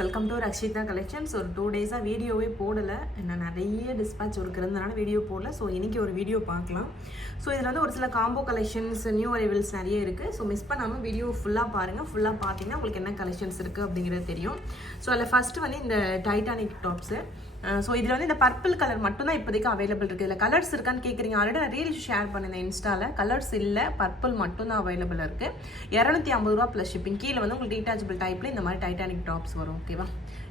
Welcome to Rakshitha collections. ஒரு 2 டேஸாக வீடியோவே போடலை, நான் நிறைய டிஸ்பேச் இருக்கிறதுனால வீடியோ போடல. ஸோ இன்றைக்கி ஒரு வீடியோ பார்க்கலாம். ஸோ இதில் வந்து ஒரு சில காம்போ கலெக்ஷன்ஸ், நியூ அரைவல்ஸ் நிறைய இருக்குது. ஸோ மிஸ் பண்ணாமல் வீடியோ ஃபுல்லாக பாருங்கள். ஃபுல்லாக பார்த்தீங்கன்னா உங்களுக்கு என்ன கலெக்ஷன்ஸ் இருக்குது அப்படிங்கிறது தெரியும். ஸோ அதில் ஃபஸ்ட்டு வந்து இந்த டைட்டானிக் டாப்ஸு. ஸோ இதில் வந்து இந்த பர்பிள் கலர் மட்டும்தான் இப்போதைக்கு அவைலபிள் இருக்குது. இதில் கலர்ஸ் இருக்கான்னு கேட்குறீங்க. ஆல்ரெடி நான் ரீல்ஸ் ஷேர் பண்ணியிருந்தேன் இன்ஸ்டாவில். கலர்ஸ் இல்லை, பர்பிள் மட்டும்தான் அவைலபிள் இருக்குது. 250 ரூபா ப்ளஸ் ஷிப்பிங். கீழே வந்து உங்களுக்கு டீட்டாச்சபிள் டைப்பில் இந்த மாதிரி டைட்டானிக் டாப்ஸ் வரும். ஓகேவா,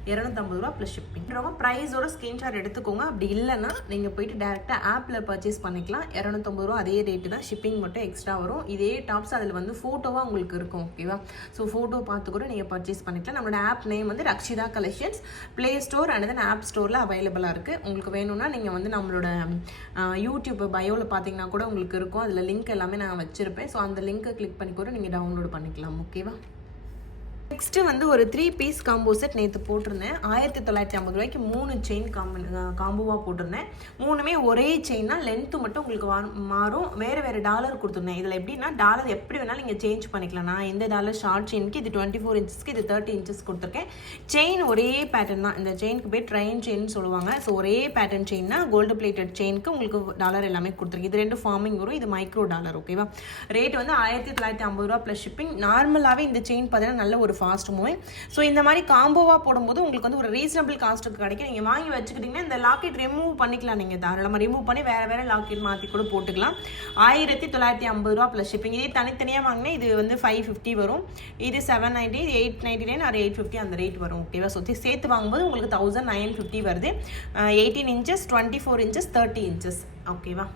250 ரூபா ப்ளஸ் ஷிப்பிங். ரொம்ப ப்ரைஸோட ஸ்க்ரீன்ஷாட் எடுத்துக்கோங்க. அப்படி இல்லைன்னா நீங்கள் போயிட்டு டேரெக்டாக ஆப்பில் பர்ச்சேஸ் பண்ணிக்கலாம். 250 ரூபா அதே ரேட்டு தான், ஷிப்பிங் மட்டும் எக்ஸ்ட்ரா வரும். இதே டாப்ஸ் அதில் வந்து ஃபோட்டோவாக உங்களுக்கு இருக்கும். ஓகேவா, ஸோ ஃபோட்டோ பார்த்து கூட நீங்கள் பர்ச்சேஸ் பண்ணிக்கலாம். நம்மளோட ஆப் நேம் வந்து Rakshitha collections. Play store and then app ஸ்டோரில் அவைலபிளாக இருக்குது. உங்களுக்கு வேணும்னா நீங்கள் வந்து நம்மளோட யூடியூப் பயோவில் பார்த்தீங்கன்னா கூட உங்களுக்கு இருக்கும். அதில் லிங்க் எல்லாமே நான் வச்சுருப்பேன். ஸோ அந்த லிங்க்கை கிளிக் பண்ணி கூட நீங்கள் டவுன்லோட் பண்ணிக்கலாம். ஓகேவா, நெக்ஸ்ட்டு வந்து ஒரு 3 பீஸ் காம்போ செட் நேற்று போட்டிருந்தேன். 1950 ரூபாய்க்கு 3 செயின் காம்போவாக போட்டிருந்தேன். 3மே ஒரே செயின் தான், லென்த்து மட்டும் உங்களுக்கு மாறும். வேறு வேறு டாலர் கொடுத்துருந்தேன். இதில் எப்படின்னா டாலர் எப்படி வேணாலும் நீங்கள் சேஞ்ச் பண்ணிக்கலாம். நான் இந்த டாலர் ஷார்ட் செயினுக்கு இது 24 இன்ச்சஸ்க்கு இது 30 இன்ச்சஸ் கொடுத்துருக்கேன். செயின் ஒரே பேட்டர்ன் தான். இந்த செயினுக்கு போய் ட்ரெயின் செயின் சொல்லுவாங்க. ஸோ ஒரே பேட்டர்ன் செயின்னா கோல்டு பிளேட்டட் செயினுக்கு உங்களுக்கு டாலர் எல்லாமே கொடுத்துருக்கு. இது 2 ஃபார்மிங் வரும். இது மைக்ரோ டாலர். ஓகேவா, ரேட் வந்து 1950 ரூபா ப்ளஸ் ஷிப்பிங். நார்மலாகவே இந்த செயின் பார்த்தீங்கன்னா நல்ல ஒரு ஃபாஸ்ட் மூவிங். ஸோ இந்த மாதிரி காம்போவாக போடும்போது உங்களுக்கு வந்து ஒரு ரீசனபிள் காஸ்ட்டுக்கு கிடைக்கும். நீங்கள் வாங்கி வச்சுக்கிட்டிங்கன்னா இந்த லாக்கெட் ரிமூவ் பண்ணிக்கலாம். நீங்கள் தாராளமாக ரிமூவ் பண்ணி வேறு லாக்கெட் மாற்றி கூட போட்டுக்கலாம். 1950 ரூபா ப்ளஸ் ஷிப்பிங். இதே தனித்தனியாக வாங்கினா இது வந்து 550 வரும். இது 790, 899 ஆர் 850 அந்த ரேட் வரும். ஓகேவா, ஸோ சேர்த்து வாங்கும்போது உங்களுக்கு 1950 வருது. 18 இன்ச்சஸ், 24 இன்ச்சஸ், 30 இன்ச்சஸ். ஓகேவா,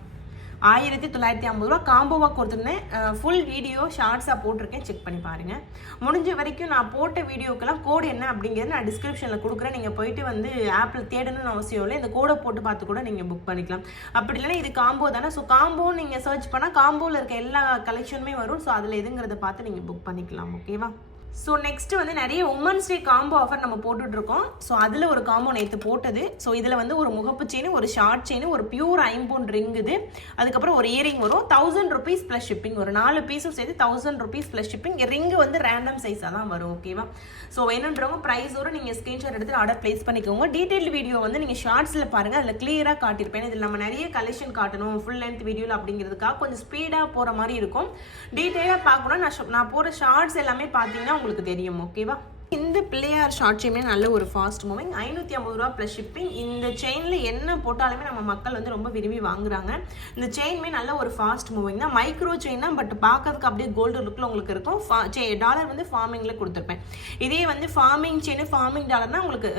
1950 ரூபா காம்போவாக கொடுத்துருந்தேன். ஃபுல் வீடியோ ஷார்ட்ஸாக போட்டிருக்கேன், செக் பண்ணி பாருங்கள். முடிஞ்ச வரைக்கும் நான் போட்ட வீடியோக்கெல்லாம் கோடு என்ன அப்படிங்கிறது நான் டிஸ்கிரிப்ஷனில் கொடுக்குறேன். நீங்கள் போயிட்டு வந்து ஆப்பில் தேடணும்னு அவசியம் இல்லை. இந்த கோடை போட்டு பார்த்து கூட நீங்கள் புக் பண்ணிக்கலாம். அப்படி இல்லைன்னா இது காம்போ தானே. ஸோ காம்போ நீங்கள் சர்ச் பண்ணால் காம்போவில் இருக்க எல்லா கலெக்ஷனுமே வரும். ஸோ அதில் எதுங்கிறத பார்த்து நீங்கள் புக் பண்ணிக்கலாம். ஓகேவா, ஸோ நெக்ஸ்ட்டு வந்து நிறைய உமன்ஸ் டே காம்போ ஆஃபர் நம்ம போட்டுட்ருக்கோம். ஸோ அதில் ஒரு காம்போ நேற்று போட்டது. ஸோ இதில் வந்து ஒரு முகப்பு செயின், ஒரு ஷார்ட் செயின், ஒரு பியூர் ஐம்பொன் ரிங், இது அதுக்கப்புறம் ஒரு இயரிங் வரும். 1000 ருபீஸ் ப்ளஸ் ஷிப்பிங். ஒரு 4 பீஸும் சேர்த்து 1000 ருபீஸ் ப்ளஸ் ஷிப்பிங். ரிங்கு வந்து ரேண்டம் சைஸாக தான் வரும். ஓகேவா, ஸோ வேணுன்றவங்க ப்ரைஸோடு நீங்கள் ஸ்க்ரீன்ஷாட் எடுத்து ஆர்டர் ப்ளேஸ் பண்ணிக்கோங்க. டீட்டெயில் வீடியோ வந்து நீங்கள் ஷார்ட்ஸில் பாருங்கள், அதில் கிளியராக காட்டியிருப்பேன். இதில் நம்ம நிறைய கலெக்ஷன் காட்டணும் ஃபுல் லென்த் வீடியோவில் அப்படிங்கிறதுக்காக கொஞ்சம் ஸ்பீடாக போகிற மாதிரி இருக்கும். டீட்டெயிலாக பார்க்கணும். நான் போகிற ஷார்ட்ஸ் எல்லாமே பார்த்தீங்கன்னா உங்களுக்கு தெரியும். ஓகேவா, இந்த பிள்ளையார் ஷார்ட் செயினே நல்ல ஒரு ஃபாஸ்ட் மூவிங். 550 ரூபா ப்ளஸ் ஷிப்பிங். இந்த செயினில் என்ன போட்டாலுமே நம்ம மக்கள் வந்து ரொம்ப விரும்பி வாங்குறாங்க. இந்த செயின்மே நல்ல ஒரு ஃபாஸ்ட் மூவிங் தான். மைக்ரோ செயின் தான், பட் பார்க்கறதுக்கு அப்படியே கோல்டு லுக்கில் உங்களுக்கு இருக்கும். டாலர் வந்து ஃபார்மிங்கில் கொடுத்துருப்பேன். இதே வந்து ஃபார்மிங் செயின், ஃபார்மிங் டாலர்னா உங்களுக்கு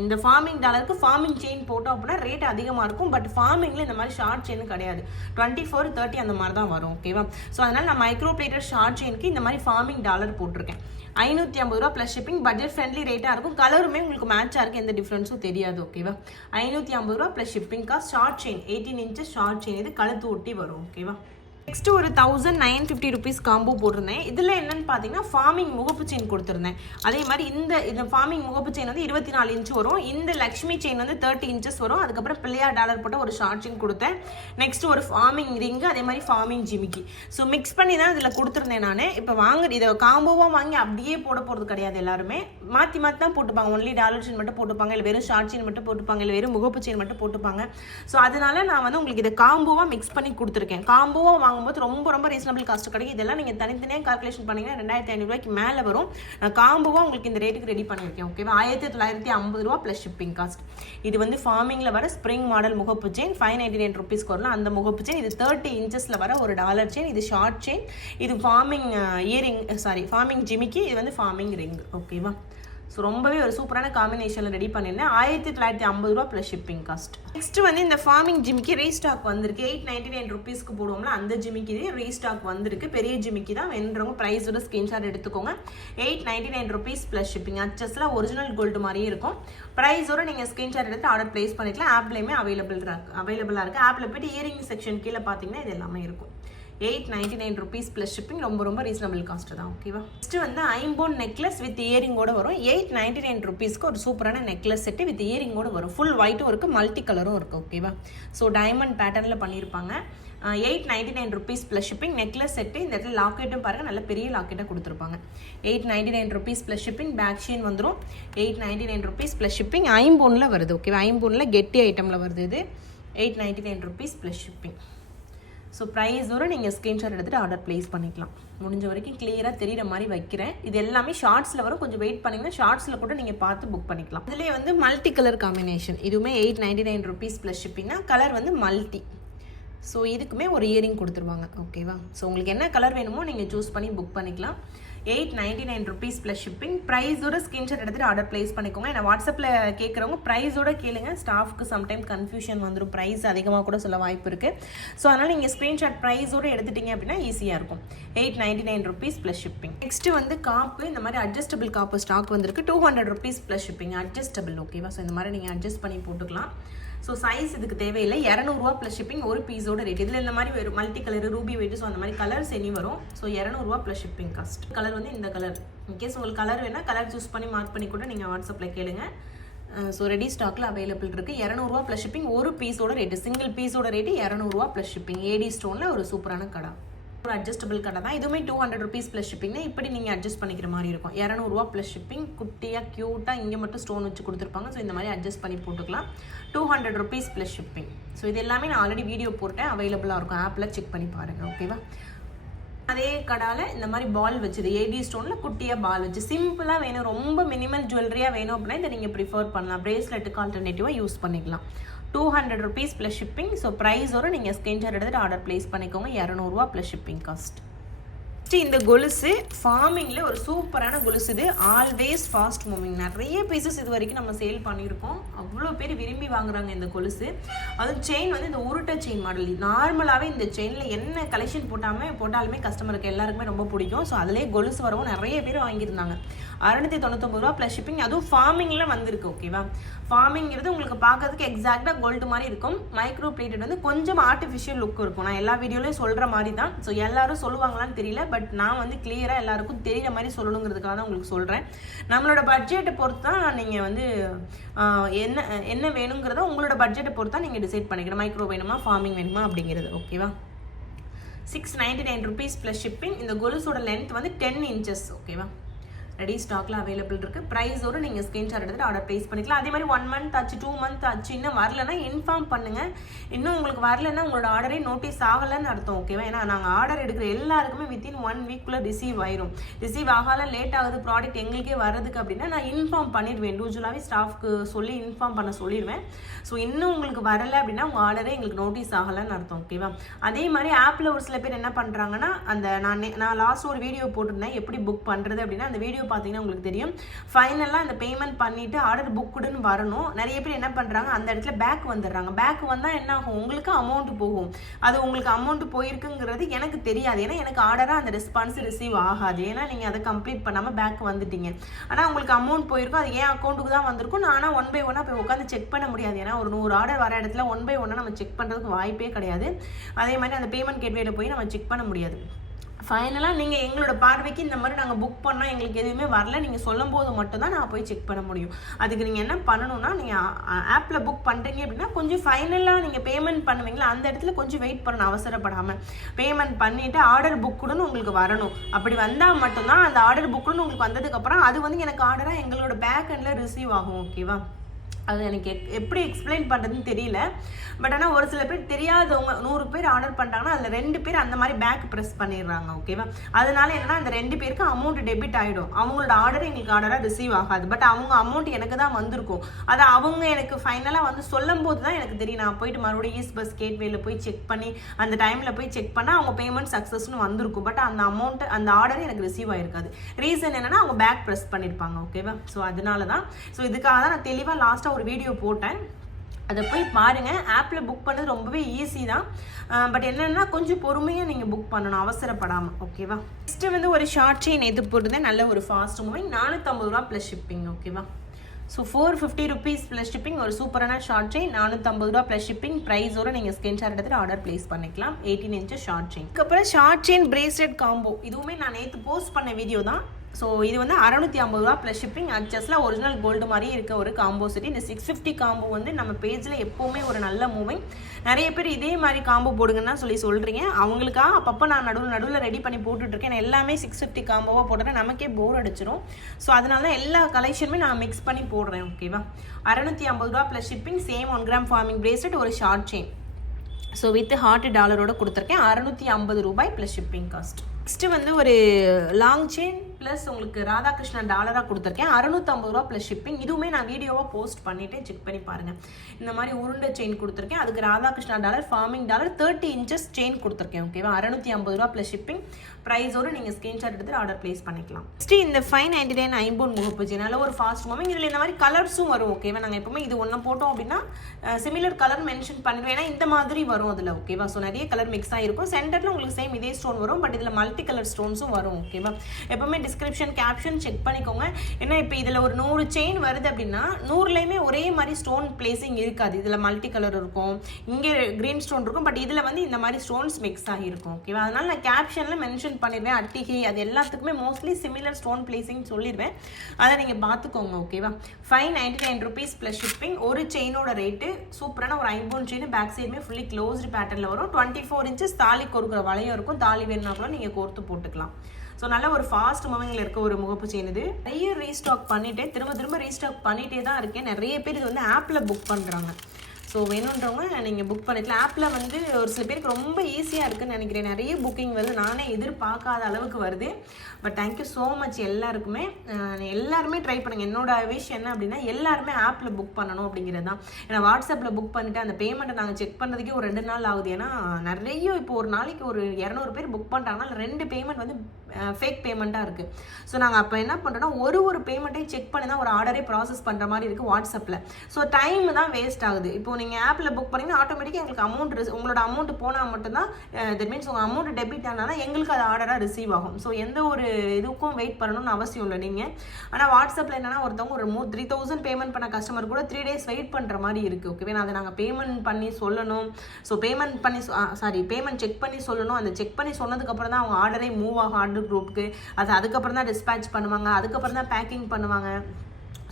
இந்த ஃபார்மிங் டாலருக்கு ஃபார்மிங் செயின் போட்டோம் அப்படின்னா ரேட் அதிகமாக இருக்கும். பட் ஃபார்மிங்கில் இந்த மாதிரி ஷார்ட் செயின் கிடையாது. 24, 30 அந்த மாதிரி தான் வரும். ஓகேவா, ஸோ அதனால் நான் மைக்ரோ பிளேட்டட் ஷார்ட் செயினுக்கு இந்த மாதிரி ஃபார்மிங் டாலர் போட்டிருக்கேன். 550 ரூபா ப்ளஸ் ஷிப்பிங். பட்ஜெட் ஃப்ரெண்ட்லி ரேட்டாக இருக்கும். கலருமே உங்களுக்கு மேட்சாக இருக்குது, எந்த டிஃப்ரென்ஸும் தெரியாது. ஓகேவா, 550 ரூபா plus shipping cost. Short chain 18 inches short chain, இது கழுத்து ஒட்டி வரும். ஓகேவா, நெக்ஸ்ட்டு ஒரு 1950 ருபீஸ் காம்போ போட்டிருந்தேன். இதில் என்னென்னு பார்த்தீங்கன்னா ஃபார்மிங் முகப்பு செயின் கொடுத்துருந்தேன். அதே மாதிரி இந்த ஃபார்மிங் முகப்பு செயின் வந்து 24 இன்ச் வரும். இந்த லக்ஷ்மி செயின் வந்து 30 இன்ச்சஸ் வரும். அதுக்கப்புறம் பிள்ளையார் டாலர் போட்ட ஒரு ஷார்ட் செயின் கொடுத்தேன். நெக்ஸ்ட் ஒரு ஃபார்மிங் ரிங்கு, அதே மாதிரி ஃபார்மிங் ஜிமிக்கி. ஸோ மிக்ஸ் பண்ணி தான் இதில் கொடுத்துருந்தேன் நான். இப்போ இதை காம்போவாக வாங்கி அப்படியே போட போகிறது கிடையாது. எல்லாருமே மாற்றி தான் போட்டுப்பாங்க. ஒன்லி டாலர் செயின் மட்டும் போட்டுப்பாங்க, இல்லை வெறும் ஷார்ட் செயின் மட்டும் போட்டுப்பாங்க, இல்லை வெறும் முகப்பு செயின் மட்டும் போட்டுப்பாங்க. ஸோ அதனால நான் வந்து உங்களுக்கு இதை காம்போவாக மிக்ஸ் பண்ணி கொடுத்துருக்கேன். காம்போவாக வாங்கும்போது ரொம்ப ரீசனபிள் காஸ்ட் கிடைக்கும். இதெல்லாம் நீங்கள் தனித்தனியாக கால்குலேஷன் பண்ணீங்கன்னா 2500 ரூபாய்க்கு மேலே வரும். நான் காம்போவாக உங்களுக்கு இந்த ரேட்டுக்கு ரெடி பண்ணியிருக்கேன். ஓகேவா, 1950 ரூபா ப்ளஸ் ஷிப்பிங் காஸ்ட். இது வந்து ஃபார்மிங்கில் வர ஸ்ப்ரிங் மாடல் முகப்பு செயின் 599 ருபீஸ்க்கு வரலாம். அந்த முகப்பு செயின் இது 30 இன்ச்சஸில் வர ஒரு டாலர் செயின். இது ஷார்ட் செயின், இது ஃபார்மிங் ஃபார்மிங் ஜிமிக்கி, இது வந்து ஃபார்மிங் ரிங். ஓகேவா, ஸோ ரொம்பவே ஒரு சூப்பரான காம்பினேஷனில் ரெடி பண்ணியிருந்தேன். 1950 ரூபா ப்ளஸ் ஷிப்பிங் காஸ்ட். நெக்ஸ்ட்டு வந்து இந்த ஃபார்மிங் ஜிமிக்கி ரீஸ்டாக் வந்திருக்கு. 899 ருபீஸ்க்கு போடுவோம்ல, அந்த ஜிமிக்கி ரீஸ்டாக் வந்திருக்கு. பெரிய ஜிமிக்கி தான். வேணுன்றவங்க ப்ரைஸோட ஸ்க்ரீன்ஷாட் எடுத்துக்கோங்க. 899 ருபீஸ் ப்ளஸ் ஷிப்பிங். அச்சஸில் ஒரிஜினல் கோல்டு மாதிரியே இருக்கும். ப்ரைஸோட நீங்கள் ஸ்க்ரீன்ஷாட் எடுத்து ஆர்டர் ப்ளேஸ் பண்ணிக்கலாம். ஆப்லேயுமே அவைலபிளாக இருக்குது. ஆப்பில் போய்ட்டு இயரிங் செக்ஷன் கீழே பார்த்தீங்கன்னா இது எல்லாமே இருக்கும். 899 ருபீஸ் ப்ளஸ் ஷிப்பிங். ரொம்ப ரீசனபிள் காஸ்ட்டு தான். ஓகேவா, நெக்ஸ்ட் வந்து ஐம்போன் நெக்லஸ் வித் இயரிங்கோட வரும். 899 ருபீஸ்க்கு ஒரு சூப்பரான நெக்லஸ் செட்டு வித் இயரிங்கோட வரும். ஃபுல் ஒயிட்டும் இருக்குது, மல்டி கலரும் இருக்குது. ஓகேவா, ஸோ டைமண்ட் பேட்டர்னில் பண்ணியிருப்பாங்க. 899 rupees plus shipping. Necklace set இந்த இடத்துல லாக்கெட்டும் பாருங்கள், நல்ல பெரிய லாக்கெட்டாக கொடுத்துருப்பாங்க. 899 rupees plus shipping. Back chain வந்துடும். 899 rupees ப்ளஸ் ஷிப்பிங். ஐம்பொன்னில் வருது. ஓகேவா, ஐம்பொன்னில் கெட்டி ஐட்டமில் வருது. இது 899 rupees ப்ளஸ் ஷிப்பிங். ஸோ ப்ரைஸோடு நீங்கள் ஸ்க்ரீன்ஷாட் எடுத்துகிட்டு ஆர்டர் ப்ளேஸ் பண்ணிக்கலாம். முடிஞ்ச வரைக்கும் கிளியராக தெரிகிற மாதிரி வைக்கிறேன். இது எல்லாமே ஷார்ட்ஸில் வரும், கொஞ்சம் வெயிட் பண்ணிங்கன்னா ஷார்ட்ஸில் கூட நீங்கள் பார்த்து புக் பண்ணிக்கலாம். இதுலேயே வந்து மல்டி கலர் காம்பினேஷன். இதுவுமே 899 rupees ப்ளஸ் ஷிப்பிங்னா கலர் வந்து மல்டி. ஸோ இதுக்குமே ஒரு இயரிங் கொடுத்துருவாங்க. ஓகேவா, ஸோ உங்களுக்கு என்ன கலர் வேணுமோ நீங்கள் சூஸ் பண்ணி புக் பண்ணிக்கலாம். 899 rupees ப்ளஸ் ஷிப்பிங். ப்ரைஸோட ஸ்க்ரீன்ஷாட் எடுத்துகிட்டு ஆர்டர் ப்ளேஸ் பண்ணிக்கோங்க. ஏன்னா வாட்ஸ்அப்பில் கேட்குறவங்க ப்ரைஸோட கேளுங்க. ஸ்டாஃப்க்கு சம்டைம் கன்ஃபியூஷன் வந்துடும், ப்ரைஸ் அதிகமாக கூட சொல்ல வாய்ப்பு இருக்குது. ஸோ அதனால் நீங்கள் ஸ்க்ரீன்ஷாட் ப்ரைஸோடு எடுத்துட்டிங்க அப்படின்னா ஈஸியாக இருக்கும். 899 rupees ப்ளஸ் ஷிப்பிங். நெக்ஸ்ட்டு வந்து காப்பு. இந்த மாதிரி அட்ஜஸ்டபிள் காப்பு ஸ்டாக் வந்திருக்கு. 200 rupees ப்ளஸ் ஷிப்பிங். அட்ஜஸ்டபிள். ஓகேவா, ஸோ இந்த மாதிரி நீங்கள் அட்ஜஸ்ட் பண்ணி போட்டுக்கலாம். ஸோ சைஸ் இதுக்கு தேவையில்லை. 200 ரூபா ப்ளஸ் ஷிப்பிங். ஒரு பீஸோட ரேட். இதில் இந்த மாதிரி வரும் multi colour, ruby white, so அந்த மாதிரி கலர்ஸ் எனி வரும். ஸோ 200 ரூபா ப்ளஸ் ஷிப்பிங் காஸ்ட். கலர் வந்து இந்த கலர். இன்கேஸ் உங்களுக்கு கலர் வேணால் கலர் சூஸ் பண்ணி மார்க் பண்ணி கூட நீங்கள் வாட்ஸ்அப்பில் கேளுங்க. ஸோ ரெடி ஸ்டாக்கில் அவைலபிள் இருக்குது. 200 ரூபா ப்ளஸ் ஷிப்பிங். ஒரு பீஸோட ரேட்டு, சிங்கிள் பீஸோட ரேட்டு 200 ரூபா ப்ளஸ் ஷிப்பிங். ஏடி ஸ்டோனில் ஒரு சூப்பரான கடை. ஒரு அட்ஜஸ்டபிள் கடை தான். இதுவுமே 200 rupees ப்ளஸ் ஷிப்பிங்னா இப்படி நீங்கள் அட்ஜஸ்ட் பண்ணிக்கிற மாதிரி இருக்கும். 200 ரூபா ப்ளஸ் ஷிப்பிங். குட்டியாக க்யூட்டாக இங்கே மட்டும் ஸ்டோன் வச்சு கொடுத்துருப்பாங்க. ஸோ இந்த மாதிரி அட்ஜஸ்ட் பண்ணி போட்டுக்கலாம். 200 rupees ப்ளஸ் ஷிப்பிங். ஸோ இது எல்லாமே நான் ஆல்ரெடி வீடியோ போட்டேன், அவைலபிளாக இருக்கும். ஆப்பில் செக் பண்ணி பாருங்கள். ஓகேவா, அதே கடாவில் இந்த மாதிரி பால் வச்சுது, ஏடி ஸ்டோனில் குட்டியாக பால் வச்சு சிம்பிளாக வேணும், ரொம்ப மினிமல் ஜுவல்லரியாக வேணும் அப்படின்னா இதை நீங்கள் ப்ரிஃபர் பண்ணலாம். பிரேஸ்லெட்டுக்கு ஆல்டர்னேட்டிவாக யூஸ் பண்ணிக்கலாம். 200 rupees ப்ளஸ் ஷிப்பிங். ஸோ ப்ரைஸோட நீங்கள் ஸ்க்ரீன்ஷாட் எடுத்துகிட்டு ஆர்டர் ப்ளேஸ் பண்ணிக்கோங்க. 200 ரூபா ப்ளஸ் ஷிப்பிங் காஸ்ட். இந்த கொலுசு ஃபார்மிங்கில் ஒரு சூப்பரான கொலுசு. இது ஆல்வேஸ் ஃபாஸ்ட் மூவிங். நிறைய பீசஸ் இது வரைக்கும் நம்ம சேல் பண்ணியிருக்கோம். அவ்வளோ பேர் விரும்பி வாங்குறாங்க இந்த கொலுசு. அதுவும் செயின் வந்து இந்த உருட்டை செயின் மாடல். நார்மலாகவே இந்த செயினில் என்ன கலெக்ஷன் போட்டாலுமே கஸ்டமருக்கு எல்லாருக்குமே ரொம்ப பிடிக்கும். ஸோ அதிலே கொலுசு வரவும் நிறைய பேர் வாங்கியிருந்தாங்க. 699 ரூபா ப்ளஸ் ஷிப்பிங். அதுவும் ஃபார்மிங்கில் வந்திருக்கு. ஓகேவா, ஃபார்மிங்கிறது உங்களுக்கு பார்க்கறதுக்கு எக்ஸாக்டாக கோல்டு மாதிரி இருக்கும். மைக்ரோ பிளேட்டட் வந்து கொஞ்சம் ஆர்டிஃபிஷியல் லுக் இருக்கும். நான் எல்லா வீடியோலையும் சொல்கிற மாதிரி தான். ஸோ எல்லாரும் சொல்லுவாங்களான்னு தெரியல, பட் நான் வந்து கிளியராக எல்லாருக்கும் தெரிகிற மாதிரி சொல்லணுங்கிறதுக்காக தான் உங்களுக்கு சொல்கிறேன். நம்மளோட பட்ஜெட்டை பொறுத்து தான் நீங்கள் வந்து என்ன வேணுங்கிறத உங்களோட பட்ஜெட்டை பொறுத்து தான் நீங்கள் டிசைட் பண்ணிக்கணும். மைக்ரோ வேணுமா, ஃபார்மிங் வேணுமா அப்படிங்கிறது. ஓகேவா, 699 rupees ப்ளஸ் ஷிப்பிங். இந்த கொலுசோட லென்த் வந்து 10 inches. ஓகேவா, ரெடி ஸ்டாக்ல அவைலபிள் இருக்குது. ப்ரைஸோடு நீங்கள் ஸ்க்ரீன்ஷாட் எடுத்துகிட்டு ஆர்டர் ப்ளேஸ் பண்ணிக்கலாம். அதே மாதிரி 1 month ஆச்சு, 2 month ஆச்சு, இன்னும் வரலன்னா இன்ஃபார்ம் பண்ணுங்கள். இன்னும் உங்களுக்கு வரலன்னா உங்களோட ஆர்டரே நோட்டீஸ் ஆகலைன்னு அர்த்தம். ஓகேவா, ஏன்னா நாங்கள் ஆர்டர் எடுக்கிற எல்லாருக்குமே வித்தின் 1 weekக்குள்ளே ரிசீவ் ஆயிரும். ரிசீவ் ஆகல, லேட் ஆகுது ப்ராடக்ட் எங்களுக்கே வரதுக்கு அப்படின்னா நான் இன்ஃபார்ம் பண்ணிடுவேன். யூஸ்வலாகவே ஸ்டாஃப்க்கு சொல்லி இன்ஃபார்ம் பண்ண சொல்லிடுவேன். ஸோ இன்னும் உங்களுக்கு வரலை அப்படின்னா உங்கள் ஆர்டரே எங்களுக்கு நோட்டீஸ் ஆகலைன்னு அர்த்தம். ஓகேவா, அதே மாதிரி ஆப்பில் ஒரு சில பேர் என்ன பண்ணுறாங்கன்னா, அந்த நான் லாஸ்ட் ஒரு வீடியோ போட்டிருந்தேன் எப்படி புக் பண்ணுறது அப்படின்னா, அந்த வீடியோ பார்த்தீங்கன்னா உங்களுக்கு தெரியும். ஃபைனலாக அந்த பேமெண்ட் பண்ணிவிட்டு ஆர்டர் புக்குடுன்னு வரணும். நிறைய பேர் என்ன பண்ணுறாங்க, அந்த இடத்துல பேக் வந்துடுறாங்க. பேக் வந்தால் என்ன ஆகும், உங்களுக்கு அமௌண்ட் போகும். அது உங்களுக்கு அமௌண்ட் போயிருக்குங்கிறது எனக்கு தெரியாது. ஏன்னா எனக்கு ஆர்டராக அந்த ரெஸ்பான்ஸ் ரிசீவ் ஆகாது. ஏன்னா நீங்கள் அதை கம்ப்ளீட் பண்ணாமல் பேக் வந்துட்டீங்க. ஆனால் உங்களுக்கு அமௌண்ட் போயிருக்கும். அது ஏன் அக்கௌண்ட்டுக்கு தான் வந்திருக்கும். நான் ஆனால் 1 by 1 போய் உட்காந்து செக் பண்ண முடியாது. ஏன்னா ஒரு 100 ஆர்டர் வர இடத்துல 1 by 1 நம்ம செக் பண்ணுறதுக்கு வாய்ப்பே கிடையாது. அதே மாதிரி அந்த பேமெண்ட் கேட்வேல போய் நம்ம செக் பண்ண முடியாது. ஃபைனலாக நீங்கள் எங்களோட பார்வைக்கு இந்த மாதிரி நாங்கள் புக் பண்ணால் எங்களுக்கு எதுவுமே வரல, நீங்கள் சொல்லும் போது மட்டும்தான் நான் போய் செக் பண்ண முடியும். அதுக்கு நீங்கள் என்ன பண்ணணும்னா, நீங்கள் ஆப்பில் புக் பண்ணுறீங்க அப்படின்னா கொஞ்சம் ஃபைனலாக நீங்கள் பேமெண்ட் பண்ணுவீங்களா, அந்த இடத்துல கொஞ்சம் வெயிட் பண்ணணும். அவசரப்படாமல் பேமெண்ட் பண்ணிவிட்டு ஆர்டர் புக்குன்னு உங்களுக்கு வரணும். அப்படி வந்தால் மட்டும்தான் அந்த ஆர்டர் புக்குன்னு உங்களுக்கு வந்ததுக்கப்புறம் அது வந்து எனக்கு ஆர்டராக எங்களோட பேக் எண்டில் ரிசீவ் ஆகும். ஓகேவா, அது எனக்கு எப்படி எக்ஸ்பிளைன் பண்ணுறதுன்னு தெரியல. பட் ஆனால் ஒரு சில பேர் தெரியாதவங்க 100 பேர் ஆர்டர் பண்ணிட்டாங்கன்னா அதில் 2 பேர் அந்த மாதிரி பேக் ப்ரெஸ் பண்ணிடுறாங்க. ஓகேவா, அதனால என்னன்னா அந்த 2 பேருக்கு அமௌண்ட் டெபிட் ஆகிடும். அவங்களோட ஆர்டர் எங்களுக்கு ஆர்டராக ரிசீவ் ஆகாது. பட் அவங்க அமௌண்ட் எனக்கு தான் வந்திருக்கும். அதை அவங்க எனக்கு ஃபைனலாக வந்து சொல்லும் போது தான் எனக்கு தெரியும். நான் போயிட்டு மறுபடியும் ஈஸ்ட் பஸ் கேட்வேல போய் செக் பண்ணி அந்த டைமில் போய் செக் பண்ணால் அவங்க பேமெண்ட் சக்ஸஸ்னு வந்திருக்கும். பட் அந்த அமௌண்ட் அந்த ஆர்டர் எனக்கு ரிசீவ் ஆகிருக்காது. ரீசன் என்னன்னா அவங்க பேக் ப்ரெஸ் பண்ணியிருப்பாங்க. ஓகேவா, ஸோ அதனால தான். ஸோ இதுக்காக தான் நான் தெளிவாக லாஸ்ட்டாக ஒரு வீடியோ போட்டேன். அதை போய் பாருங்கள். ஆப்பில் புக் பண்ணுறது ரொம்பவே ஈஸி தான். பட் என்னென்னா கொஞ்சம் பொறுமையாக நீங்கள் புக் பண்ணணும், அவசரப்படாமல். ஓகேவா, நெக்ஸ்ட்டு வந்து ஒரு ஷார்ட் செயின் எது போட்டுருந்தேன், நல்ல ஒரு ஃபாஸ்ட் மூவிங். 450 ரூபா ப்ளஸ் ஷிப்பிங். ஓகேவா, ஸோ 450 rupees ப்ளஸ் ஷிப்பிங். ஒரு சூப்பரான ஷார்ட் செயின். 450 ரூபா ப்ளஸ் ஷிப்பிங். ப்ரைஸோடு நீங்கள் ஸ்க்ரீன்ஷாட் எடுத்துகிட்டு ஆர்டர் ப்ளேஸ் பண்ணிக்கலாம். 18 inches ஷார்ட் செயின். அதுக்கப்புறம் ஷார்ட் செயின் பிரேஸ்லெட் காம்போ. இதுவுமே நான் நேற்று போஸ்ட் பண்ண வீடியோ தான். ஸோ இது வந்து 650 ரூபா ப்ளஸ் ஷிப்பிங். அட்ஜஸ்டில் ஒரிஜினல் கோல்டு மாதிரியே இருக்க ஒரு காம்போ செட். இந்த 650 காம்போ வந்து நம்ம பேஜில் எப்போவுமே ஒரு நல்ல மூவிங். நிறைய பேர் இதே மாதிரி காம்போ போடுங்கன்னா சொல்கிறீங்க. அவங்களுக்காக அப்பப்போ நான் நடுவில் ரெடி பண்ணி போட்டுட்ருக்கேன். நான் எல்லாமே 650 காம்போவாக போட்டேன்னா நமக்கே போர் அடிச்சிடும். ஸோ அதனால தான் எல்லா கலெக்ஷனுமே நான் மிக்ஸ் பண்ணி போடுறேன். ஓகேவா? 650 ரூபா plus shipping. Same 1 gram forming bracelet, ஒரு short chain. So with heart டாலரோட கொடுத்துருக்கேன். 650 ரூபாய் ப்ளஸ் ஷிப்பிங் காஸ்ட். நெக்ஸ்ட்டு வந்து ஒரு லாங் செயின் ப்ளஸ் உங்களுக்கு ராதாகிருஷ்ணன் டாலராக கொடுத்துருக்கேன். 650 ரூபா ப்ளஸ் ஷிப்பிங். இதுவுமே நான் வீடியோவாக போஸ்ட் பண்ணிவிட்டு செக் பண்ணி பாருங்கள். இந்த மாதிரி உருண்டை செயின் கொடுத்துருக்கேன். அதுக்கு Radhakrishna dollar, farming dollar, 30 inches chain கொடுத்துருக்கேன். ஓகேவா? 650 ரூபா ப்ளஸ் ஷிப்பிங். ப்ரைஸோடு நீங்கள் ஸ்க்ரீன்ஷாட் எடுத்து ஆர்டர் ப்ளேஸ் பண்ணிக்கலாம். நெக்ஸ்ட்டு இந்த 599 ஐம்பொன் முகப்பு செயின். நல்ல ஒரு ஃபாஸ்ட் மூவிங். இதில் இந்த மாதிரி கலர்ஸும் வரும். ஓகேவா? நாங்கள் எப்பவுமே இது ஒன்று போட்டோம் அப்படின்னா சிமிலர் கலர் மென்ஷன் பண்ணிடுவேன். ஏன்னா இந்த மாதிரி வரும் அதில். ஓகேவா? ஸோ நிறைய கலர் மிக்ஸ் ஆகிருக்கும். சென்டரில் உங்களுக்கு சேம் இதே ஸ்டோன் வரும். பட் இதில் மல்டி கலர் ஸ்டோன்ஸும் வரும். ஓகேவா? எப்பவுமே டிஸ்கிரிப்ஷன் கேப்ஷன் செக் பண்ணிக்கோங்க. ஏன்னா இப்போ இதில் ஒரு 100 செயின் வருது அப்படின்னா 100லையுமே ஒரே மாதிரி ஸ்டோன் பிளேசிங் இருக்காது. இதில் மல்டி கலர் இருக்கும், இங்கே கிரீன் ஸ்டோன் இருக்கும். பட் இதில் வந்து இந்த மாதிரி ஸ்டோன்ஸ் மிக்ஸ் ஆகிருக்கும். ஓகேவா? அதனால நான் கேப்ஷனில் மென்ஷன் பண்ணிடுவேன். அட்டிகை அது எல்லாத்துக்குமே மோஸ்ட்லி சிமிலர் ஸ்டோன் பிளேசிங் சொல்லிடுவேன். அதை நீங்கள் பார்த்துக்கோங்க. ஓகேவா? 599 rupees ப்ளஸ் ஷிப்பிங். ஒரு செயினோட ரேட்டு சூப்பரான ஒரு ஐம்பொன் செயின். பேக் சைடுமே ஃபுல்லி க்ளோஸ்டு பேட்டர்னில் வரும். 24 inches தாலி கோர்க்குற வளையம் இருக்கும். தாலி வேணும்னா கூட நீங்கள் கோர்த்து போட்டுக்கலாம். ஸோ நல்ல ஒரு ஃபாஸ்ட் மூவிங்கில் இருக்க ஒரு முகப்பு செயின் இது. நிறைய ரீஸ்டாக் பண்ணிவிட்டு திரும்ப ரீஸ்டாக் பண்ணிகிட்டே தான் இருக்கேன். நிறைய பேர் இது வந்து ஆப்பில் புக் பண்ணுறாங்க. ஸோ வேணுன்றவங்க நீங்கள் புக் பண்ணிக்கலாம். ஆப்பில் வந்து ஒரு சில பேருக்கு ரொம்ப ஈஸியாக இருக்குதுன்னு நினைக்கிறேன். நிறைய புக்கிங் வருது. நானே எதிர்பார்க்காத அளவுக்கு வருது. பட் தேங்க்யூ ஸோ மச் எல்லாருக்குமே. எல்லாருமே ட்ரை பண்ணுங்கள். என்னோட விஷயம் என்ன அப்படின்னா எல்லாருமே ஆப்பில் புக் பண்ணணும் அப்படிங்கிறது தான். ஏன்னா வாட்ஸ்அப்பில் புக் பண்ணிவிட்டு அந்த பேமெண்ட்டை நாங்கள் செக் பண்ணுறதுக்கே ஒரு 2 நாள் ஆகுது. ஏன்னா நிறைய இப்போ ஒரு நாளைக்கு ஒரு 200 பேர் புக் பண்ணுறாங்கன்னா 2 பேமெண்ட் வந்து ஃபேக் பேமெண்ட்டாக இருக்குது. ஸோ நாங்கள் அப்போ என்ன பண்ணுறோன்னா ஒரு பேமெண்ட்டையும் செக் பண்ணி தான் ஒரு ஆர்டரே ப்ராசஸ் பண்ணுற மாதிரி இருக்குது வாட்ஸ்அப்பில். ஸோ டைம் தான் வேஸ்ட் ஆகுது. இப்போ நீங்கள் ஆப்பில் புக் பண்ணிங்கன்னா ஆட்டோமேட்டிக்காக எங்களுக்கு அமௌண்ட் உங்களோட அமௌண்ட் போனால் மட்டும்தான், தட் மீன்ஸ் உங்கள் அமௌண்ட் டெபிட் ஆனால் எங்களுக்கு அது ஆர்டராக ரிசீவ் ஆகும். ஸோ எந்த ஒரு இதுக்கும் வெயிட் பண்ணணும்னு அவசியம் இல்லை நீங்கள். ஆனால் வாட்ஸ்அப்பில் என்னன்னா ஒருத்தவங்க ஒரு 3000 பேமெண்ட் பண்ண கஸ்டமர் கூட 3 days வெயிட் பண்ணுற மாதிரி இருக்குது. ஓகேவே? அதை நாங்கள் பேமெண்ட் பண்ணி சொல்லணும். ஸோ பேமெண்ட் செக் பண்ணி சொல்லணும். அந்த செக் பண்ணி சொன்னதுக்கப்புறம் தான் அவங்க ஆர்டரே மூவ் ஆகும் ஆர்டர் குரூப்புக்கு. அதுக்கப்புறம் தான் டிஸ்பேச் பண்ணுவாங்க. அதுக்கப்புறம் தான் பேக்கிங் பண்ணுவாங்க.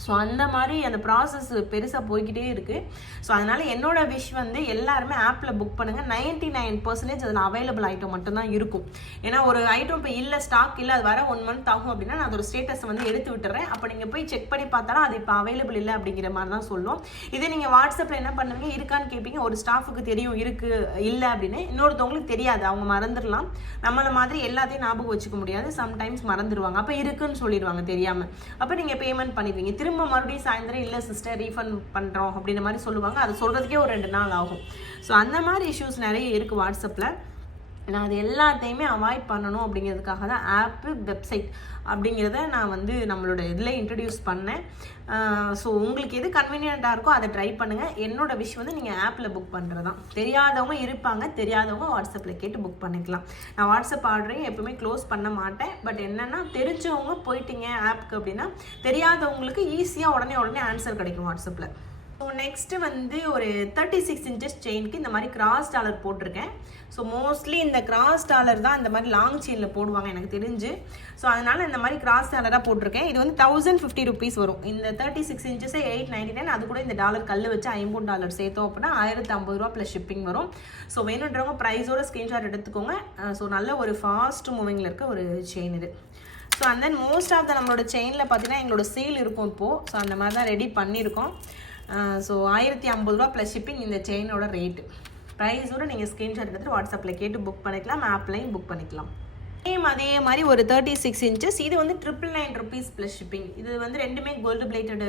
ஸோ அந்த மாதிரி அந்த ப்ராசஸ் பெருசாக போய்கிட்டே இருக்குது. ஸோ அதனால் என்னோட விஷ் வந்து எல்லாருமே ஆப்பில் புக் பண்ணுங்கள். 99% அதில் அவைலபிள் ஐட்டம் மட்டும்தான் இருக்கும். ஏன்னா ஒரு ஐட்டம் இப்போ இல்லை, ஸ்டாக் இல்லை, அது வர 1 month ஆகும் அப்படின்னா நான் அதோட ஸ்டேட்டஸை வந்து எடுத்து விட்டுறேன். அப்போ நீங்கள் போய் செக் பண்ணி பார்த்தாலும் அது இப்போ அவைலபிள் இல்லை அப்படிங்கிற மாதிரி தான் சொல்லும். இதே நீங்கள் வாட்ஸ்அப்பில் என்ன பண்ணுவீங்க, இருக்கான்னு கேட்பீங்க. ஒரு ஸ்டாஃபுக்கு தெரியும் இருக்குது இல்லை அப்படின்னு, இன்னொருத்தவங்களுக்கு தெரியாது, அவங்க மறந்துடலாம். நம்மளை மாதிரி எல்லாத்தையும் ஞாபகம் வச்சுக்க முடியாது. சம்டைம்ஸ் மறந்துடுவாங்க. அப்போ இருக்குன்னு சொல்லிடுவாங்க தெரியாமல். அப்போ நீங்கள் பேமெண்ட் பண்ணிடுவீங்க. திரும்ப மறுபடியும் சாயந்தரம் இல்லை சிஸ்டர் ரீஃபண்ட் பண்ணுறோம் அப்படின்ற மாதிரி சொல்லுவாங்க. அது சொல்கிறதுக்கே ஒரு 2 நாள் ஆகும். ஸோ அந்த மாதிரி இஷ்யூஸ் நிறைய இருக்குது வாட்ஸ்அப்பில். நான் அது எல்லாத்தையுமே அவாய்ட் பண்ணணும் அப்படிங்கிறதுக்காக தான் ஆப்பு, வெப்சைட் அப்படிங்கிறத நான் வந்து நம்மளோட இதில் இன்ட்ரடியூஸ் பண்ணேன். ஸோ உங்களுக்கு எது கன்வீனியண்ட்டாக இருக்கோ அதை ட்ரை பண்ணுங்கள். என்னோட விஷயம் வந்து நீங்கள் ஆப்பில் புக் பண்ணுறது தான். தெரியாதவங்க இருப்பாங்க, தெரியாதவங்க வாட்ஸ்அப்பில் கேட்டு புக் பண்ணிக்கலாம். நான் வாட்ஸ்அப் ஆர்டரையும் எப்பவுமே க்ளோஸ் பண்ண மாட்டேன். பட் என்னென்னா தெரிஞ்சவங்க போயிட்டீங்க ஆப்புக்கு அப்படின்னா தெரியாதவங்களுக்கு ஈஸியாக உடனே ஆன்சர் கிடைக்கும் வாட்ஸ்அப்பில். ஸோ நெக்ஸ்ட்டு வந்து ஒரு 36 inches செயினுக்கு இந்த மாதிரி கிராஸ் டாலர் போட்டிருக்கேன். ஸோ மோஸ்ட்லி இந்த கிராஸ் டாலர் தான் இந்த மாதிரி லாங் செயினில் போடுவாங்க எனக்கு தெரிஞ்சு. ஸோ அதனால் இந்த மாதிரி கிராஸ் டாலராக போட்டிருக்கேன். இது வந்து 1050 rupees வரும். இந்த 36 inches 899. அது கூட இந்த டாலர் கல் வச்சு $50 சேர்த்தோம் அப்படின்னா 1050 ரூபா ப்ளஸ் ஷிப்பிங் வரும். ஸோ வேணுன்றவங்க ப்ரைஸோட ஸ்க்ரீன்ஷாட் எடுத்துக்கோங்க. ஸோ நல்ல ஒரு ஃபாஸ்ட் மூவிங்கில் இருக்க ஒரு செயின் இது. So and then most of the நம்மளோட செயினில் பார்த்தீங்கன்னா எங்களோட சேல் இருக்கும் இப்போது. ஸோ அந்த மாதிரி தான் ரெடி பண்ணியிருக்கோம். ஸோ 1050 ரூபா ப்ளஸ் ஷிப்பிங் இந்த செயினோட ரேட்டு. ப்ரைஸோடு நீங்கள் ஸ்க்ரீன்ஷாட் எடுத்துகிட்டு வாட்ஸ்அப்பில் கேட்டு புக் பண்ணிக்கலாம். ஆப்லையும் புக் பண்ணிக்கலாம். அதே மாதிரி ஒரு 36 inches. இது வந்து 999 rupees ப்ளஸ் ஷிப்பிங். இது வந்து ரெண்டுமே கோல்டு பிளேட்டடு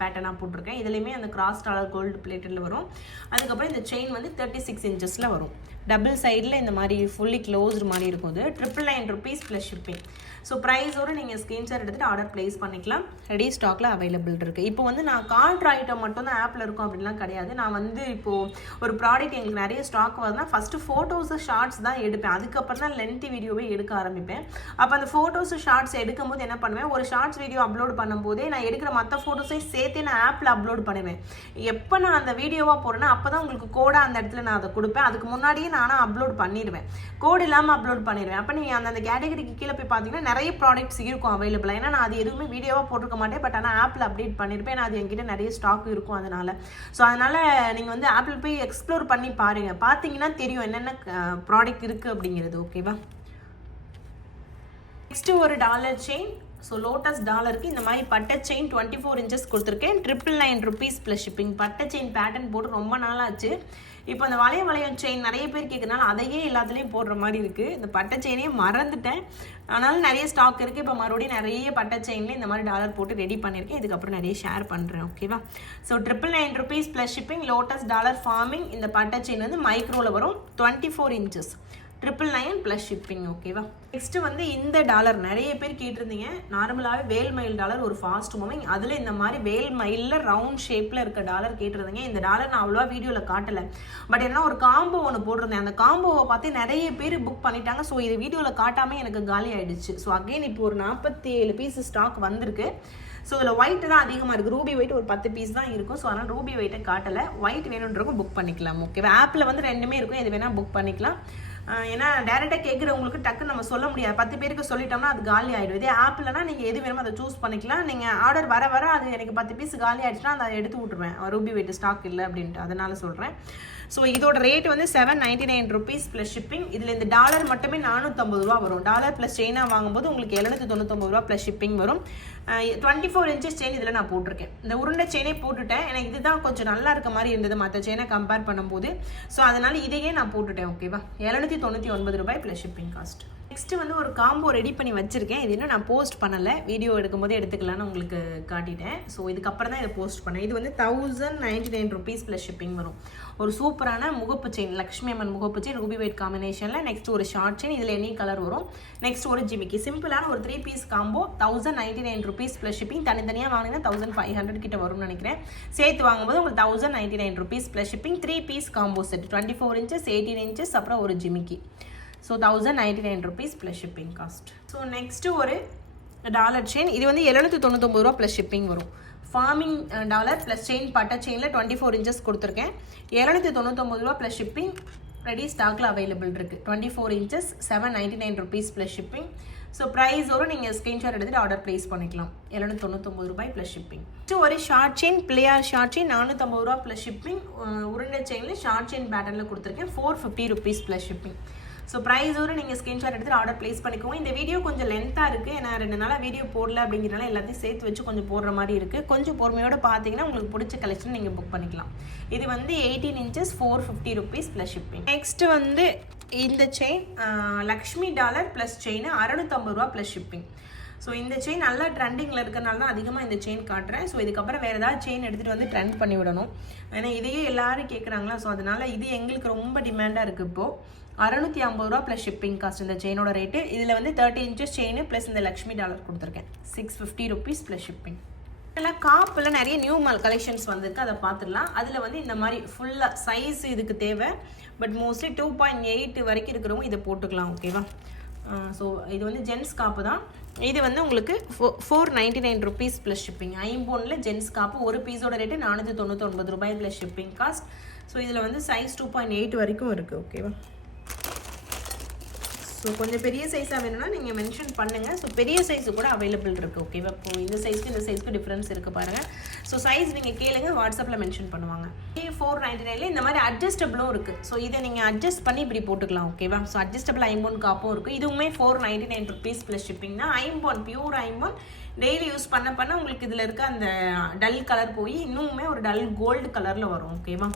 பேட்டர்னாக போட்டிருக்கேன். இதுலேயுமே அந்த கிராஸ் டாலர் கோல்டு பிளேட்டடில் வரும். அதுக்கப்புறம் இந்த செயின் வந்து 36 inchesல வரும். டபுள் சைடில் இந்த மாதிரி ஃபுல்லி க்ளோஸ்டு மாதிரி இருக்கும். இது 999 rupees ப்ளஸ் ஷிப்பிங். ஸோ ப்ரைஸோடு நீங்கள் ஸ்க்ரீன்ஷாட் எடுத்துகிட்டு ஆர்டர் ப்ளேஸ் பண்ணிக்கலாம். ரெடி ஸ்டாக்கில் அவைலபிள் இருக்குது. இப்போ வந்து நான் கார்ட்ரு ஐட்டம் மட்டும் தான் ஆப்பில் இருக்கும் அப்படின்லாம் கிடையாது. நான் வந்து இப்போது ஒரு ப்ராடக்ட் எங்களுக்கு நிறைய ஸ்டாக் வருதுன்னா ஃபஸ்ட்டு ஃபோட்டோஸு ஷார்ட்ஸ் தான் எடுப்பேன். அதுக்கப்புறம் தான் லென்த்தி வீடியோவே எடுக்க ஆரம்பிப்பேன். அப்போ அந்த ஃபோட்டோஸு ஷார்ட்ஸ் எடுக்கும்போது என்ன பண்ணுவேன், ஒரு ஷார்ட்ஸ் வீடியோ அப்லோட் பண்ணும்போதே நான் எடுக்கிற மற்ற ஃபோட்டோஸையும் சேர்த்தே நான் ஆப்பில் அப்லோட் பண்ணுவேன். எப்போ நான் அந்த வீடியோவாக போகிறேன்னா அப்போ தான் உங்களுக்கு கோடாக அந்த இடத்துல நான் அதை கொடுப்பேன். அதுக்கு முன்னாடியே நானும் அப்லோட் பண்ணிடுவேன், கோட் இல்லாமல் அப்லோட் பண்ணிடுவேன். அப்போ நீங்கள் அந்த கேட்டகரிக்கு கீழே போய் பார்த்தீங்கன்னா நிறைய ப்ராடக்ட்ஸ் இருக்கும் அவைலபிளாக. ஏன்னா நான் அது எதுவுமே வீடியோவாக போட்டிருக்க மாட்டேன், பட் ஆனால் ஆப்பில் அப்டேட் பண்ணியிருப்பேன். அது என்கிட்ட நிறைய ஸ்டாக் இருக்கும் அதனால். ஸோ அதனால் நீங்கள் வந்து ஆப்பிள் போய் எக்ஸ்ப்ளோர் பண்ணி பாருங்கள், பார்த்தீங்கன்னா தெரியும் என்னென்ன ப்ராடக்ட் இருக்குது அப்படிங்கிறது. ஓகேவா? நெக்ஸ்ட்டு ஒரு டாலர் செயின். ஸோ லோட்டஸ் டாலருக்கு இந்த மாதிரி பட்டை செயின் 24 inches கொடுத்துருக்கேன். 999 rupees ப்ளஸ் ஷிப்பிங். பட்டை செயின் பேட்டர்ன் போட்டு ரொம்ப நாளாச்சு. இப்போ அந்த வளையம் செயின் நிறைய பேர் கேட்கறதுனால அதையே எல்லாத்துலேயும் போடுற மாதிரி இருக்குது. இந்த பட்டை செயினே மறந்துட்டேன், ஆனாலும் நிறைய ஸ்டாக் இருக்குது. இப்போ மறுபடியும் நிறைய பட்டை செயின்லேயே இந்த மாதிரி டாலர் போட்டு ரெடி பண்ணியிருக்கேன். இதுக்கப்புறம் நிறைய ஷேர் பண்ணுறேன். ஓகேவா? So 999 rupees plus shipping. Lotus dollar forming. இந்த பட்டை செயின் வந்து மைக்ரோவில் வரும், 24 inches, 999 ப்ளஸ் ஷிப்பிங். ஓகேவா? நெக்ஸ்ட்டு வந்து இந்த டாலர் நிறைய பேர் கேட்டிருந்தீங்க. நார்மலாகவே வேல் மயில் டாலர் ஒரு ஃபாஸ்ட் மூவிங், அதில் இந்த மாதிரி வேல் மயிலில் ரவுண்ட் ஷேப்பில் இருக்க டாலர் கேட்டிருந்தீங்க. இந்த டாலர் நான் அவ்வளோவா வீடியோவில் காட்டலை, பட் என்ன ஒரு காம்போ ஒன்று போட்டிருந்தேன். அந்த காம்போவை பார்த்து நிறைய பேர் புக் பண்ணிட்டாங்க. ஸோ இது வீடியோவில் காட்டாமல் எனக்கு காலி ஆகிடுச்சு. ஸோ அகெயின் இப்போ ஒரு 47 பீஸ் ஸ்டாக் வந்திருக்கு. ஸோ இதில் ஒயிட் தான் அதிகமாக இருக்குது. ரூபி ஒயிட் ஒரு 10 பீஸ் தான் இருக்கும். ஸோ அதனால் ரூபி ஒயிட்டை காட்டலை. ஒயிட் வேணுன்றவங்க புக் பண்ணிக்கலாம். ஓகேவா? ஆப்பில் வந்து ரெண்டுமே இருக்கும், எது வேணால் புக் பண்ணிக்கலாம். ஏன்னா டேரெக்டாக கேட்குறவங்களுக்கு டக்குன்னு நம்ம சொல்ல முடியாது. 10 பேருக்கு சொல்லிட்டோம்னா அது காலி ஆகிடும். இதே ஆப்பில்னா நீங்கள் எது வேணுமோ அதை சூஸ் பண்ணிக்கலாம். நீங்கள் ஆர்டர் வர அது எனக்கு 10 பீஸ் காலி ஆகிடுச்சுன்னா அதை எடுத்து விட்ருவேன், ரூபி வெயிட் ஸ்டாக் இல்லை அப்படின்ட்டு. அதனால சொல்கிறேன். ஸோ இதோட ரேட் வந்து 799 rupees ப்ளஸ் ஷிப்பிங். இதில் இந்த டாலர் மட்டுமே 450 ரூபா வரும். டாலர் ப்ளஸ் செயினாக வாங்கும்போது உங்களுக்கு 799 ரூபா ப்ளஸ் ஷிப்பிங் வரும். 24 inches செயின் இதில் நான் போட்டிருக்கேன். இந்த உருண்டை செயினே போட்டுட்டேன். எனக்கு இதுதான் கொஞ்சம் நல்லா இருக்க மாதிரி இருந்தது மற்ற செயினை கம்பேர் பண்ணும்போது. ஸோ அதனால் இதையே நான் போட்டுட்டேன். ஓகேவா? 799 ரூபாய் ப்ளஸ் ஷிப்பிங் காஸ்ட். நெக்ஸ்ட்டு வந்து ஒரு காம்போ ரெடி பண்ணி வச்சுருக்கேன். இது இன்னும் நான் போஸ்ட் பண்ணலை, வீடியோ எடுக்கும்போது எடுத்துக்கலான்னு உங்களுக்கு காட்டிட்டேன். ஸோ இதுக்கப்புறம் தான் இதை போஸ்ட் பண்ணேன். இது வந்து 1099 rupees ப்ளஸ் ஷிப்பிங் வரும். ஒரு சூப்பரான முகப்பு செயின், லக்ஷ்மி அம்மன் முகப்பு செயின், ரூபி வெயிட் காம்பினேஷனில். நெக்ஸ்ட் ஒரு ஷார்ட் செயின், இதில் எனி கலர் வரும். நெக்ஸ்ட் ஒரு ஜிமிக்கி. சிம்பிளான ஒரு 3 piece combo, 1099 rupees plus shipping. தனித்தனியாக வாங்கினா 1500 கிட்ட வரும்னு நினைக்கிறேன். சேர்த்து வாங்கும்போது உங்களுக்கு 1099 rupees plus shipping. 3 piece combo set, 24 inches, 18 inches, அப்புறம் ஒரு ஜிமிக்கி. So 1099 rupees plus shipping cost. So next ஒரு டாலர் செயின். இது வந்து 799 ரூபா ப்ளஸ் ஷிப்பிங் வரும். ஃபார்மிங் டாலர் ப்ளஸ் செயின், பட்டை செயினில் 24 inches கொடுத்துருக்கேன். 799 ரூபா ப்ளஸ் ஷிப்பிங். ரெடி ஸ்டாக்கில் அவைலபிள் இருக்குது. 24 inches, 799 rupees plus shipping. So ப்ரைஸோடு நீங்கள் ஸ்க்ரீன்ஷாட் எடுத்துகிட்டு ஆர்டர் ப்ளேஸ் பண்ணிக்கலாம். 799 ரூபாய் ப்ளஸ் ஷிப்பிங். ஒரு short chain, player short chain, 450 ரூபா ப்ளஸ் ஷிப்பிங். உருண்டை செயினில் ஷார்ட் செயின் பேட்டர்னில் கொடுத்துருக்கேன். 450 rupees ப்ளஸ் ஷிப்பிங். ஸோ ப்ரைஸோடு நீங்கள் ஸ்க்ரீன்ஷாட் எடுத்துகிட்டு ஆர்டர் ப்ளேஸ் பண்ணிக்கோங்க. இந்த வீடியோ கொஞ்சம் லென்த்தாக இருக்குது, ஏன்னா 2 நாளாக வீடியோ போடல அப்படிங்கிறனால எல்லாத்தையும் சேர்த்து வச்சு கொஞ்சம் போடுற மாதிரி இருக்குது. கொஞ்சம் பொறுமையோடு பார்த்தீங்கன்னா உங்களுக்கு பிடிச்ச கலெக்ஷன் நீங்கள் புக் பண்ணிக்கலாம். இது வந்து 18 inches, 450 rupees plus shipping. Next வந்து இந்த chain Lakshmi dollar plus chain 650 ரூபா ப்ளஸ் ஷிப்பிங். ஸோ இந்த செயின் நல்லா ட்ரெண்டிங்கில் இருக்கிறனால தான் அதிகமாக இந்த செயின் காட்டுறேன். ஸோ இதுக்கப்புறம் வேறு ஏதாவது செயின் எடுத்துகிட்டு வந்து ட்ரெண்ட் பண்ணி விடணும், ஏன்னா இதையே எல்லோரும் கேட்குறாங்களா. ஸோ அதனால் இது எங்களுக்கு ரொம்ப டிமாண்டாக இருக்குது. இப்போது 650 ரூபா ப்ளஸ் ஷிப்பிங் காஸ்ட் இந்த செயினோட ரேட்டு. இதில் வந்து 30 inches செயின் ப்ளஸ் இந்த லக்ஷ்மி டாலர் கொடுத்துருக்கேன். 650 rupees ப்ளஸ் ஷிப்பிங். இதில் காப்பில் நிறைய நியூ மால் கலெக்ஷன்ஸ் வந்திருக்கு, அதை பார்த்துடலாம். அதில் வந்து இந்த மாதிரி ஃபுல்லாக சைஸ் இதுக்கு தேவை, பட் மோஸ்ட்லி 2.8 வரைக்கும் இருக்கிறவங்க இதை போட்டுக்கலாம். ஓகேவா? ஸோ இது வந்து ஜென்ஸ் காப்பு தான். இது வந்து உங்களுக்கு 499 rupees ப்ளஸ் ஷிப்பிங். ஐம்போனில் ஜென்ஸ் காப்பு ஒரு பீஸோட ரேட்டு 499 ரூபாய் ப்ளஸ் ஷிப்பிங் காஸ்ட். ஸோ இதில் வந்து சைஸ் 2.8 வரைக்கும் இருக்குது. ஓகேவா? ஸோ கொஞ்சம் பெரிய சைஸாக வேணும்னா நீங்கள் மென்ஷன் பண்ணுங்கள். ஸோ பெரிய சைஸு கூட அவைலபிள் இருக்குது. ஓகேவா? இப்போது இந்த சைஸ்க்கு டிஃப்ரென்ஸ் இருக்குது பாருங்கள். ஸோ சைஸ் நீங்கள் கேளுங்க, வாட்ஸ்அப்பில் மென்ஷன் பண்ணுவாங்க. 499 இந்த மாதிரி அட்ஜஸ்டபிளும் இருக்குது. ஸோ இதை நீங்கள் அட்ஜஸ்ட் பண்ணி இப்படி போட்டுக்கலாம். ஓகேவா? ஸோ அட்ஜஸ்டபிள் ஐம்போன் காப்பும் இருக்குது. இதுவுமே 499 rupees ப்ளஸ் ஷிப்பிங்னா ஐம்போன், பியூர் ஐம்போன். டெய்லி யூஸ் பண்ண உங்களுக்கு இதில் இருக்க அந்த டல் கலர் போய் இன்னுமே ஒரு டல் கோல்டு கலரில் வரும். ஓகேவா?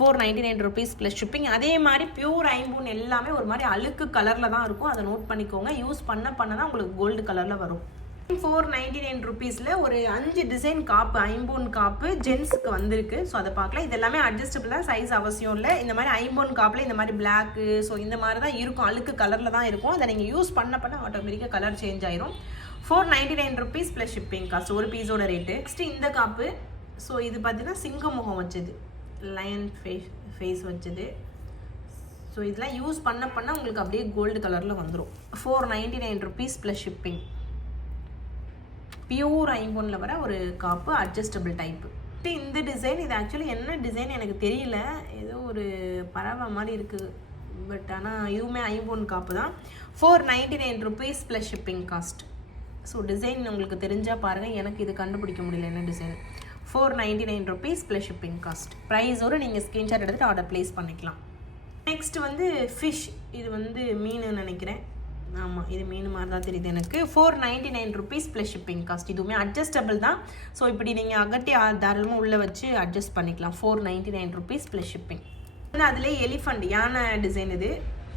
499 rupees ப்ளஸ் ஷிப்பிங். அதே மாதிரி பியூர் ஐம்பூன் எல்லாமே ஒரு மாதிரி அழுக்கு கலரில் தான் இருக்கும், அதை நோட் பண்ணிக்கோங்க. யூஸ் பண்ண தான் உங்களுக்கு கோல்டு கலரில் வரும். 499 rupeesல ஒரு 5 டிசைன் காப்பு, ஐம்பூன் காப்பு ஜென்ஸுக்கு வந்திருக்கு. ஸோ அதை பார்க்கலாம். இது எல்லாமே அட்ஜஸ்டபிளாக, சைஸ் அவசியம் இல்லை. இந்த மாதிரி ஐம்பூன் காப்பில் இந்த மாதிரி பிளாக்கு, ஸோ இந்த மாதிரி தான் இருக்கும், அழுக்கு கலரில் தான் இருக்கும். அதை நீங்கள் யூஸ் பண்ண ஆட்டோமேட்டிக்காக கலர் சேஞ்ச் ஆயிரும். 499 rupees ப்ளஸ் ஷிப்பிங் காஸ்ட் ஒரு பீஸோட ரேட்டு. நெக்ஸ்ட் இந்த காப்பு. ஸோ இது பார்த்தீங்கன்னா சிங்க முகம் வச்சது, லயன் ஃபேஸ் வச்சது. ஸோ இதெல்லாம் யூஸ் பண்ண உங்களுக்கு அப்படியே கோல்டு கலரில் வந்துடும். 499 rupees ப்ளஸ் ஷிப்பிங். பியூர் ஐம்பொன்னில் வர ஒரு காப்பு, அட்ஜஸ்டபிள் டைப்பு. இந்த டிசைன், இது ஆக்சுவலி என்ன டிசைன் எனக்கு தெரியல, ஏதோ ஒரு பறவை மாதிரி இருக்குது, பட் ஆனால் இதுவுமே ஐம்பொன் காப்பு தான். 499 rupees plus shipping cost. So design உங்களுக்கு தெரிஞ்சால் பாருங்கள், எனக்கு இது கண்டுபிடிக்க முடியல என்ன design. 499 rupees plus shipping cost. ப்ரைஸோடு நீங்கள் ஸ்க்ரீன்ஷாட் எடுத்துகிட்டு ஆர்டர் ப்ளேஸ் பண்ணிக்கலாம். நெக்ஸ்ட் வந்து ஃபிஷ். இது வந்து மீன் நினைக்கிறேன். ஆமாம், இது மீன் மாதிரி தான் தெரியுது எனக்கு. 499 rupees ப்ளஸ் ஷிப்பிங் காஸ்ட். இதுவுமே அட்ஜஸ்டபிள் தான். ஸோ இப்படி நீங்கள் அகட்டி தாராளமாக உள்ளே வச்சு அட்ஜஸ்ட் பண்ணிக்கலாம். 499 rupees ப்ளஸ் ஷிப்பிங். அதிலே எலிஃபண்ட் யானை டிசைன் இது.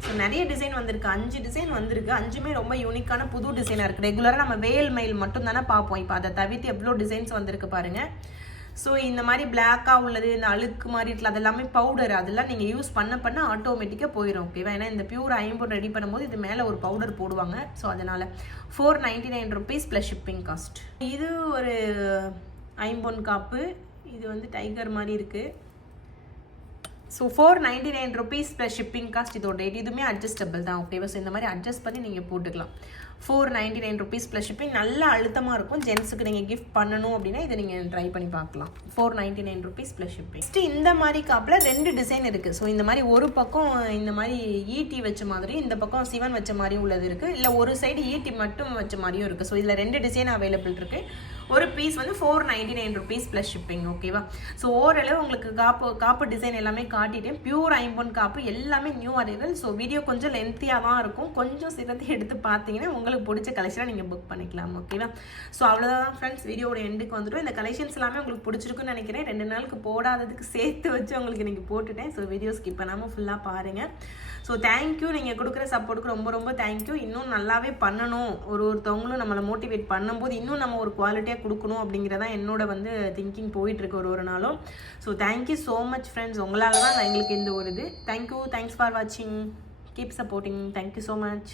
ஸோ நிறைய டிசைன் வந்திருக்கு, 5 டிசைன் வந்திருக்கு. 5மே ரொம்ப யூனிக்கான புது டிசைனாக இருக்குது. ரெகுலராக நம்ம வேல் மயில் மட்டும் தானே பார்ப்போம். இப்போ அதை தவிர்த்து எவ்வளோ டிசைன்ஸ் வந்திருக்கு பாருங்கள். ஸோ இந்த மாதிரி பிளாக்காக உள்ளது, இந்த அழுக்கு மாதிரி இருக்குல்ல, அதெல்லாமே பவுடர். அதெல்லாம் நீங்கள் யூஸ் பண்ண ஆட்டோமேட்டிக்காக போயிடும். ஓகேவா? ஏன்னா இந்த பியூர் ஐம்பொன் ரெடி பண்ணும்போது இது மேலே ஒரு பவுடர் போடுவாங்க. ஸோ அதனால் 499 rupees ப்ளஸ் ஷிப்பிங் காஸ்ட். இது ஒரு ஐம்பொன் காப்பு. இது வந்து டைகர் மாதிரி இருக்குது. So 499 rupees plus shipping cost. இதோட ரேட் இதுவுமே அட்ஜஸ்டபிள் தான். ஓகேவா? ஸோ இந்த மாதிரி அட்ஜஸ்ட் பண்ணி நீங்கள் போட்டுக்கலாம். 499 rupees ப்ளஸ் ஷிப்பிங். நல்லா அழுத்தமாக இருக்கும். ஜென்ஸுக்கு நீங்கள் கிஃப்ட் பண்ணணும் அப்படின்னா இதை நீங்கள் ட்ரை பண்ணி பார்க்கலாம். 499 rupees ப்ளஸ் ஷிப்பிங். நெக்ஸ்ட்டு இந்த மாதிரி காப்பில் 2 டிசைன் இருக்குது. ஸோ இந்த மாதிரி ஒரு பக்கம் இந்த மாதிரி ஈட்டி வச்ச மாதிரி, இந்த பக்கம் சிவன் வச்ச மாதிரியும் உள்ளது இருக்குது. இல்லை ஒரு சைடு ஈட்டி மட்டும் வச்ச மாதிரியும் இருக்குது. ஸோ இதில் 2 டிசைன் அவைலபிள் இருக்குது. ஒரு பீஸ் வந்து 499 rupees ப்ளஸ் ஷிப்பிங். ஓகேவா? ஸோ ஓரளவு உங்களுக்கு காப்பு டிசைன் எல்லாமே காட்டிட்டேன். பியூர் ஐம்பொன் காப்பு எல்லாமே நியூ அரைவல். ஸோ வீடியோ கொஞ்சம் லென்த்தியாக தான் இருக்கும். கொஞ்சம் சிறந்து எடுத்து பார்த்தீங்கன்னா உங்களுக்கு பிடிச்ச கலெக்ஷனாக நீங்கள் புக் பண்ணிக்கலாம். ஓகேவா? ஸோ அவ்வளோதான் ஃப்ரெண்ட்ஸ், வீடியோட எண்டுக்கு வந்துடும். இந்த கலெக்ஷன்ஸ் எல்லாமே உங்களுக்கு பிடிச்சிருக்குன்னு நினைக்கிறேன். 2 நாளுக்கு போடாததுக்கு சேர்த்து வச்சு உங்களுக்கு நீங்கள் போட்டுட்டேன். ஸோ வீடியோ ஸ்கிப் பண்ணாமல் ஃபுல்லாக பாருங்கள். So thank you. நீங்கள் கொடுக்குற சப்போர்ட்டுக்கு ரொம்ப ரொம்ப தேங்க்யூ. இன்னும் நல்லாவே பண்ணணும், ஒருத்தவங்களும் நம்மளை மோட்டிவேட் பண்ணும்போது இன்னும் நம்ம ஒரு குவாலிட்டியாக கொடுக்கணும் அப்படிங்கிறதான் என்னோட வந்து திங்கிங் போயிட்டுருக்கு ஒரு நாளும். So thank you so much friends. உங்களால் தான் எங்களுக்கு இந்த ஒரு இது. தேங்க்யூ. தேங்க்ஸ் ஃபார் வாட்சிங். Keep supporting. Thank you so much.